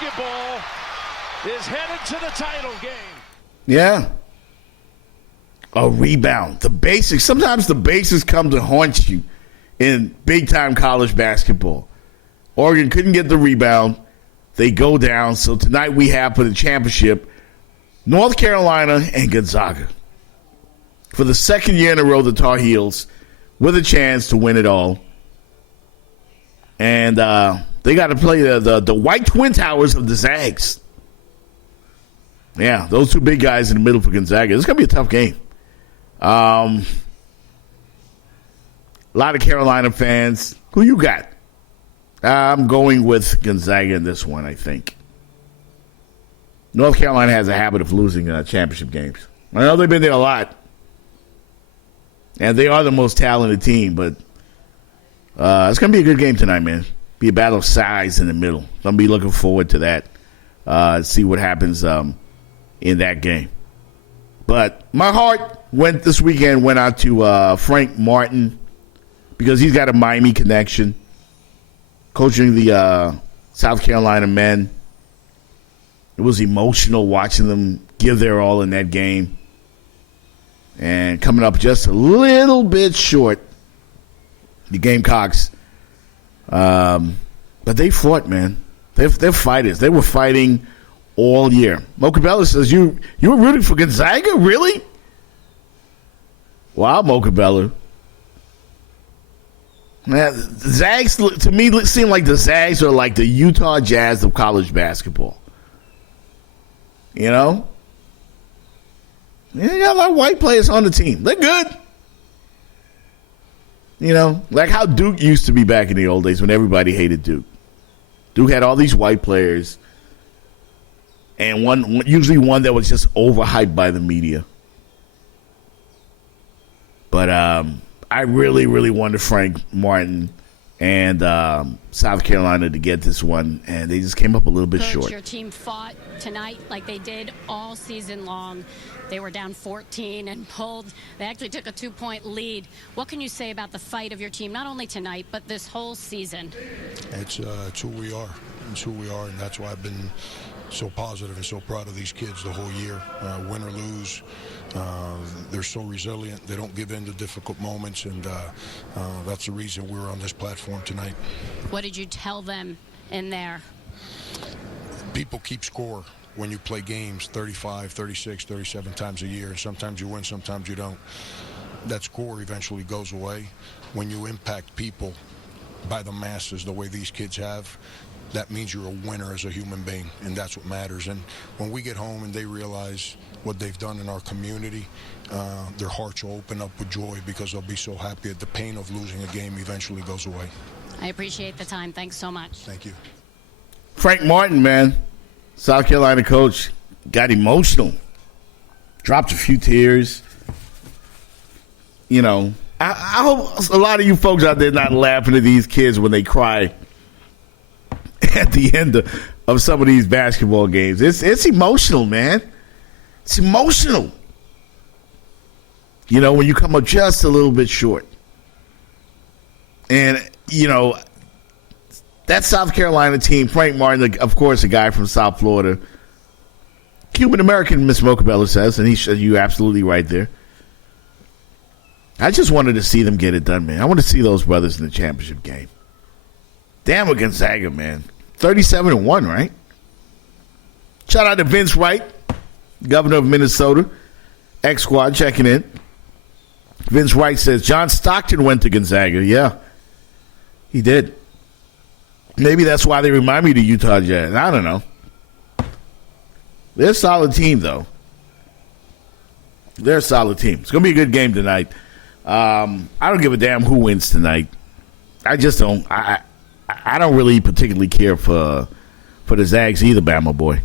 basketball is headed to the title game. Yeah. A rebound. The basics. Sometimes the basics come to haunt you in big-time college basketball. Oregon couldn't get the rebound. They go down. So tonight we have for the championship North Carolina and Gonzaga. For the second year in a row, the Tar Heels with a chance to win it all. And they got to play the White Twin Towers of the Zags. Yeah, those two big guys in the middle for Gonzaga. It's going to be a tough game. A lot of Carolina fans. Who you got? I'm going with Gonzaga in this one, I think. North Carolina has a habit of losing championship games. I know they've been there a lot. And they are the most talented team, but it's going to be a good game tonight, man. Be a battle of size in the middle. I'm going to be looking forward to that. See what happens in that game. But my heart went out to Frank Martin because he's got a Miami connection, coaching the South Carolina men. It was emotional watching them give their all in that game. And coming up just a little bit short, the Gamecocks. But they fought, man. They're fighters. They were fighting all year. Mo Cabela says, you were rooting for Gonzaga? Really? Wow, Mo Cabela. Man, the Zags, to me, seem like the Zags are like the Utah Jazz of college basketball. You know? Yeah, you got a lot of white players on the team. They're good. You know, like how Duke used to be back in the old days when everybody hated Duke. Duke had all these white players, and usually one that was just overhyped by the media. But I really, really wanted Frank Martin and South Carolina to get this one, and they just came up a little bit short. Your team fought tonight like they did all season long. They were down 14 and pulled. They actually took a 2-point lead. What can you say about the fight of your team, not only tonight, but this whole season? It's who we are. It's who we are, and that's why I've been so positive and so proud of these kids the whole year. Win or lose, they're so resilient. They don't give in to difficult moments, and that's the reason we're on this platform tonight. What did you tell them in there? People keep score when you play games 35, 36, 37 times a year. And sometimes you win, sometimes you don't. That score eventually goes away. When you impact people by the masses the way these kids have, that means you're a winner as a human being, and that's what matters. And when we get home and they realize what they've done in our community, their hearts will open up with joy because they'll be so happy that the pain of losing a game eventually goes away. I appreciate the time. Thanks so much. Thank you. Frank Martin, man, South Carolina coach, got emotional, dropped a few tears. You know, I hope a lot of you folks out there not laughing at these kids when they cry at the end of some of these basketball games. It's emotional, man. It's emotional. You know, when you come up just a little bit short. And, you know, that South Carolina team, Frank Martin, of course, a guy from South Florida, Cuban-American, Miss Mocabella says, and he said you're absolutely right there. I just wanted to see them get it done, man. I want to see those brothers in the championship game. Damn with Gonzaga, man. 37-1, right? Shout out to Vince Wright, governor of Minnesota. X-Squad checking in. Vince Wright says, John Stockton went to Gonzaga. Yeah, he did. Maybe that's why they remind me of the Utah Jazz. I don't know. They're a solid team, though. They're a solid team. It's going to be a good game tonight. I don't give a damn who wins tonight. I just don't. I don't really particularly care for the Zags either, Bama boy.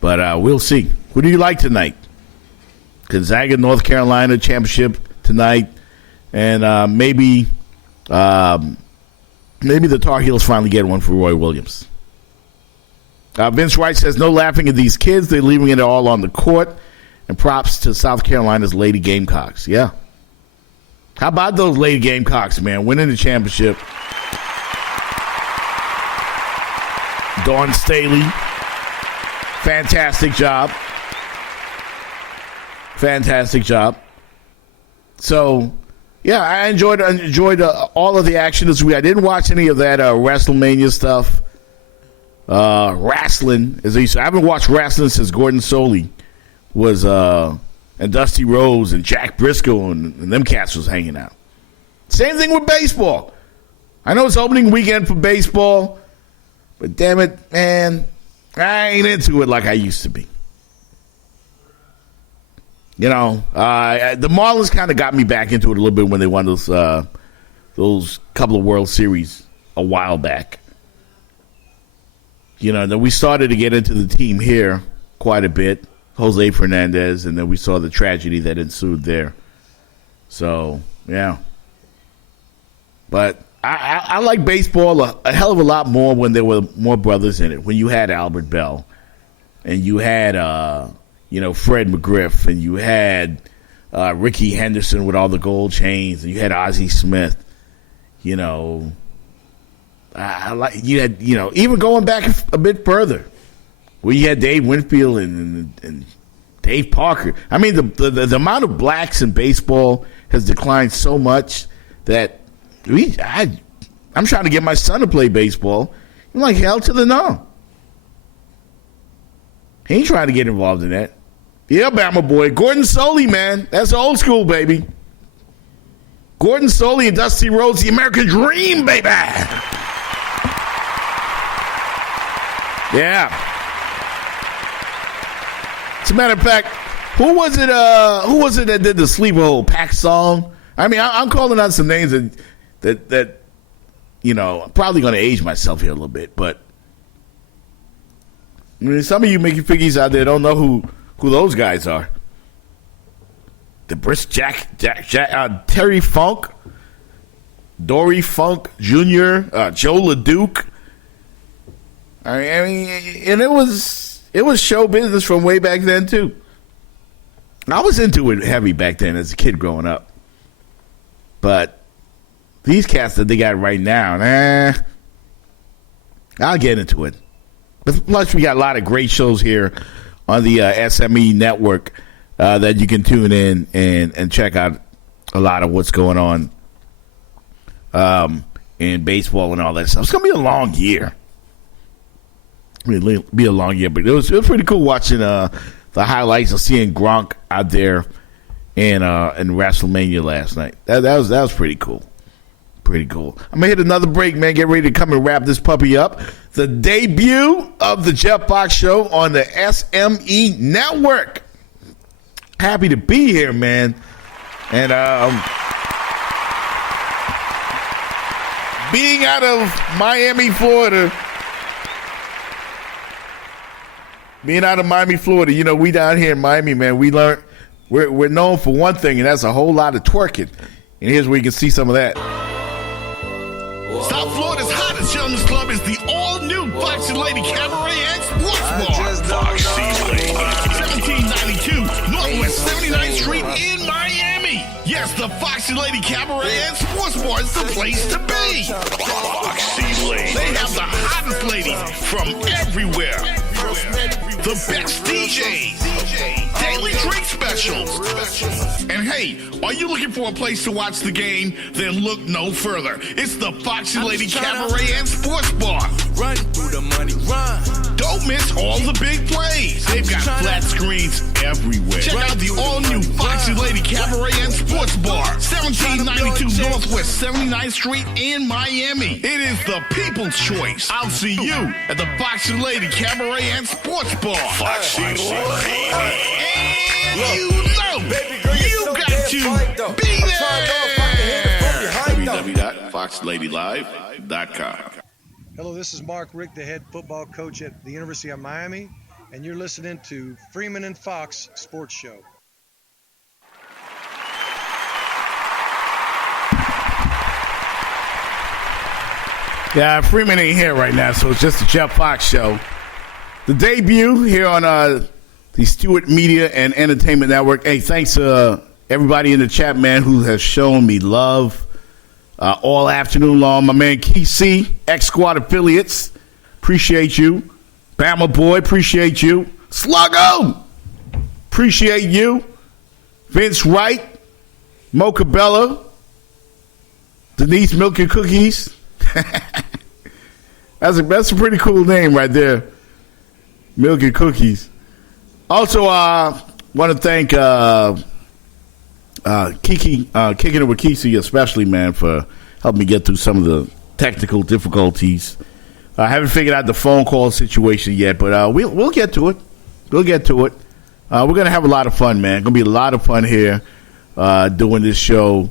But we'll see. Who do you like tonight? Gonzaga, North Carolina championship tonight, and maybe the Tar Heels finally get one for Roy Williams. Vince Wright says no laughing at these kids. They're leaving it all on the court. And props to South Carolina's Lady Gamecocks. Yeah. How about those Lady Gamecocks, man, winning the championship? Dawn Staley. Fantastic job. So, yeah, I enjoyed all of the action this week. I didn't watch any of that WrestleMania stuff. Wrestling, as I haven't watched wrestling since Gordon Soley was and Dusty Rhodes and Jack Briscoe and them cats was hanging out. Same thing with baseball. I know it's opening weekend for baseball, but damn it, man, I ain't into it like I used to be. You know, the Marlins kind of got me back into it a little bit when they won those couple of World Series a while back. You know, then we started to get into the team here quite a bit, Jose Fernandez, and then we saw the tragedy that ensued there. So, yeah. But I like baseball a hell of a lot more when there were more brothers in it. When you had Albert Bell, and you had, Fred McGriff, and you had Ricky Henderson with all the gold chains, and you had Ozzie Smith. You know, even going back a bit further, where you had Dave Winfield and Dave Parker. I mean, the amount of blacks in baseball has declined so much that I'm trying to get my son to play baseball. I'm like, hell to the no. He ain't trying to get involved in that. Yeah, Bama boy. Gordon Soley, man. That's old school, baby. Gordon Soley and Dusty Rhodes, the American Dream, baby. Yeah. As a matter of fact, who was it that did the Sleeper Hole Pack song? I mean, I'm calling out some names that I'm probably going to age myself here a little bit, but I mean, some of you making figures out there don't know who those guys are. The Brisk Jack Terry Funk, Dory Funk Jr., Joe LeDuc. I mean, and it was show business from way back then too. I was into it heavy back then as a kid growing up, but these cats that they got right now, I'll get into it. But plus, we got a lot of great shows here on the SME network that you can tune in and check out a lot of what's going on in baseball and all that stuff. It's going to be a long year. It'll be a long year, but it was pretty cool watching the highlights of seeing Gronk out there in WrestleMania last night. That was pretty cool. Pretty cool. I'm going to hit another break, man. Get ready to come and wrap this puppy up. The debut of the Jeff Fox Show on the SME Network. Happy to be here, man. And being out of Miami, Florida. We down here in Miami, man, we're known for one thing, and that's a whole lot of twerking. And here's where you can see some of that. South Florida's hottest youngest club is the all-new Foxy Lady Cabaret and Sports Bar. Foxy Lady. 1792 Northwest 79th Street in Miami. Yes, the Foxy Lady Cabaret and Sports Bar is the place to be. Foxy Lady. They have the hottest ladies from everywhere. The best DJs. Daily drink specials. And hey, are you looking for a place to watch the game? Then look no further. It's the Foxy Lady Cabaret and Sports Bar. Run through the money, run. Don't miss all the big plays. They've got flat screens everywhere. Check out the all-new Foxy Lady Cabaret and Sports Bar. 1792 Northwest 79th Street in Miami. It is the people's choice. I'll see you at the Foxy Lady Cabaret and Sports Bar. Foxy Lady. And you know, you got to be there. www.foxladylive.com. Hello, this is Mark Rick, the head football coach at the University of Miami, and you're listening to Freeman and Fox Sports Show. Yeah, Freeman ain't here right now, so it's just the Jeff Fox Show. The debut here on the Stewart Media and Entertainment Network. Hey, thanks to everybody in the chat, man, who has shown me love all afternoon long. My man Keith C, X Squad affiliates. appreciate you. Bama Boy, appreciate you. Sluggo, appreciate you. Vince Wright, Mocha Bella, Denise Milk and Cookies. That's a pretty cool name right there. Milk and Cookies. Also, want to thank Kiki, Kicking It With Kisi especially, man, for helping me get through some of the technical difficulties. I haven't figured out the phone call situation yet, but we'll get to it. We'll get to it. We're going to have a lot of fun, man. Going to be a lot of fun here doing this show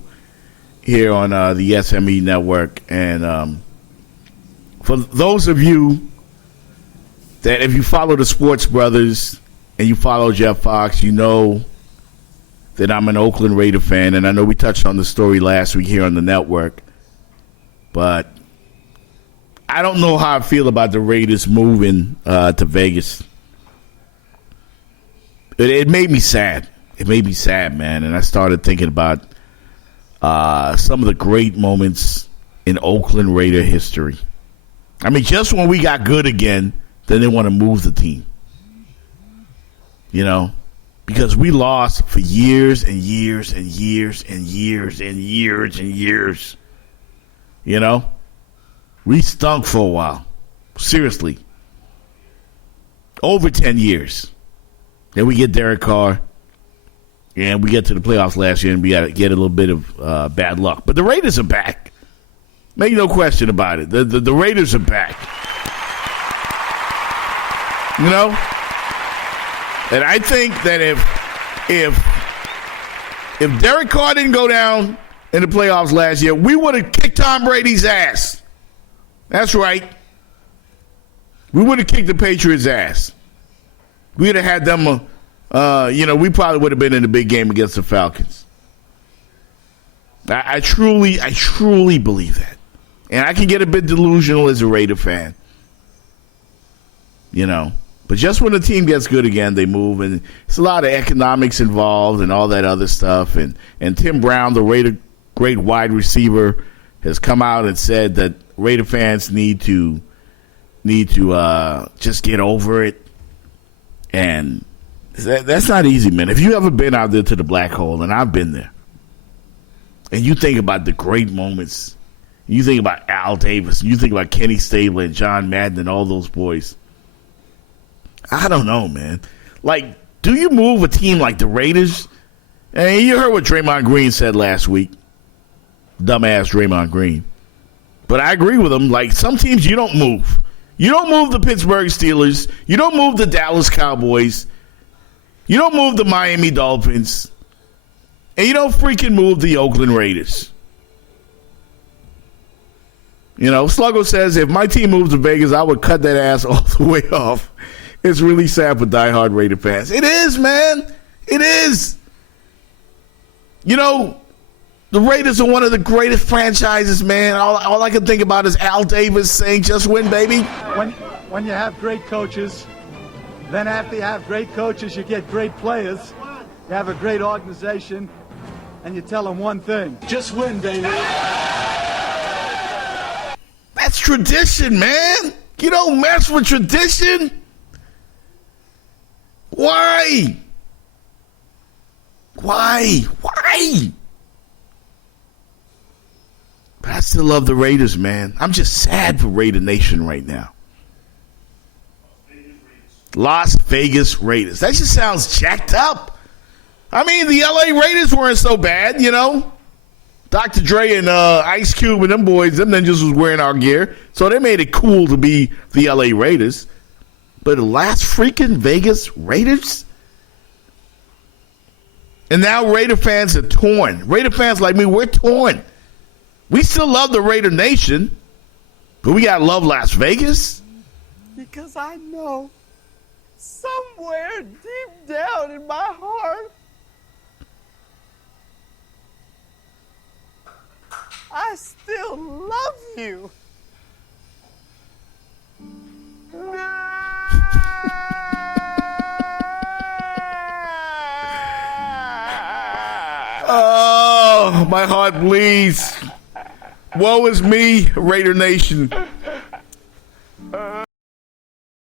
here on the SME Network. And for those of you that if you follow the Sports Brothers and you follow Jeff Fox, you know that I'm an Oakland Raider fan. And I know we touched on the story last week here on the network. But I don't know how I feel about the Raiders moving to Vegas. It made me sad. It made me sad, man. And I started thinking about some of the great moments in Oakland Raider history. I mean, just when we got good again, then they want to move the team. You know? Because we lost for years and years and years and years and years and years. You know? We stunk for a while. Seriously. Over 10 years. Then we get Derek Carr. And we get to the playoffs last year and we got to get a little bit of bad luck. But the Raiders are back. Make no question about it. The Raiders are back. You know? And I think that if Derek Carr didn't go down in the playoffs last year, we would have kicked Tom Brady's ass. That's right. We would have kicked the Patriots' ass. We would have had them, we probably would have been in the big game against the Falcons. I truly believe that. And I can get a bit delusional as a Raider fan. You know. But just when the team gets good again, they move. And it's a lot of economics involved and all that other stuff. And Tim Brown, the Raider great wide receiver, has come out and said that Raider fans need to just get over it. And that's not easy, man. If you ever been out there to the black hole, and I've been there, and you think about the great moments, you think about Al Davis, you think about Kenny Stabler and John Madden and all those boys, I don't know, man. Like, do you move a team like the Raiders? And you heard what Draymond Green said last week. Dumbass Draymond Green. But I agree with him. Like, some teams you don't move. You don't move the Pittsburgh Steelers. You don't move the Dallas Cowboys. You don't move the Miami Dolphins. And you don't freaking move the Oakland Raiders. You know, Sluggo says, if my team moves to Vegas, I would cut that ass all the way off. It's really sad for diehard Raider fans. It is, man. It is. You know, the Raiders are one of the greatest franchises, man. All I can think about is Al Davis saying, just win, baby. When you have great coaches, then after you have great coaches, you get great players. You have a great organization, and you tell them one thing. Just win, baby. That's tradition, man. You don't mess with tradition. Why? But I still love the Raiders, man. I'm just sad for Raider Nation right now. Las Vegas Raiders. That just sounds jacked up. I mean, the LA Raiders weren't so bad, you know. Dr. Dre and Ice Cube and them boys, them ninjas was wearing our gear. So they made it cool to be the LA Raiders. But the last freaking Vegas Raiders? And now Raider fans are torn. Raider fans like me, we're torn. We still love the Raider Nation, but we got to love Las Vegas? Because I know somewhere deep down in my heart, I still love you. Oh, my heart bleeds. Woe is me, Raider Nation.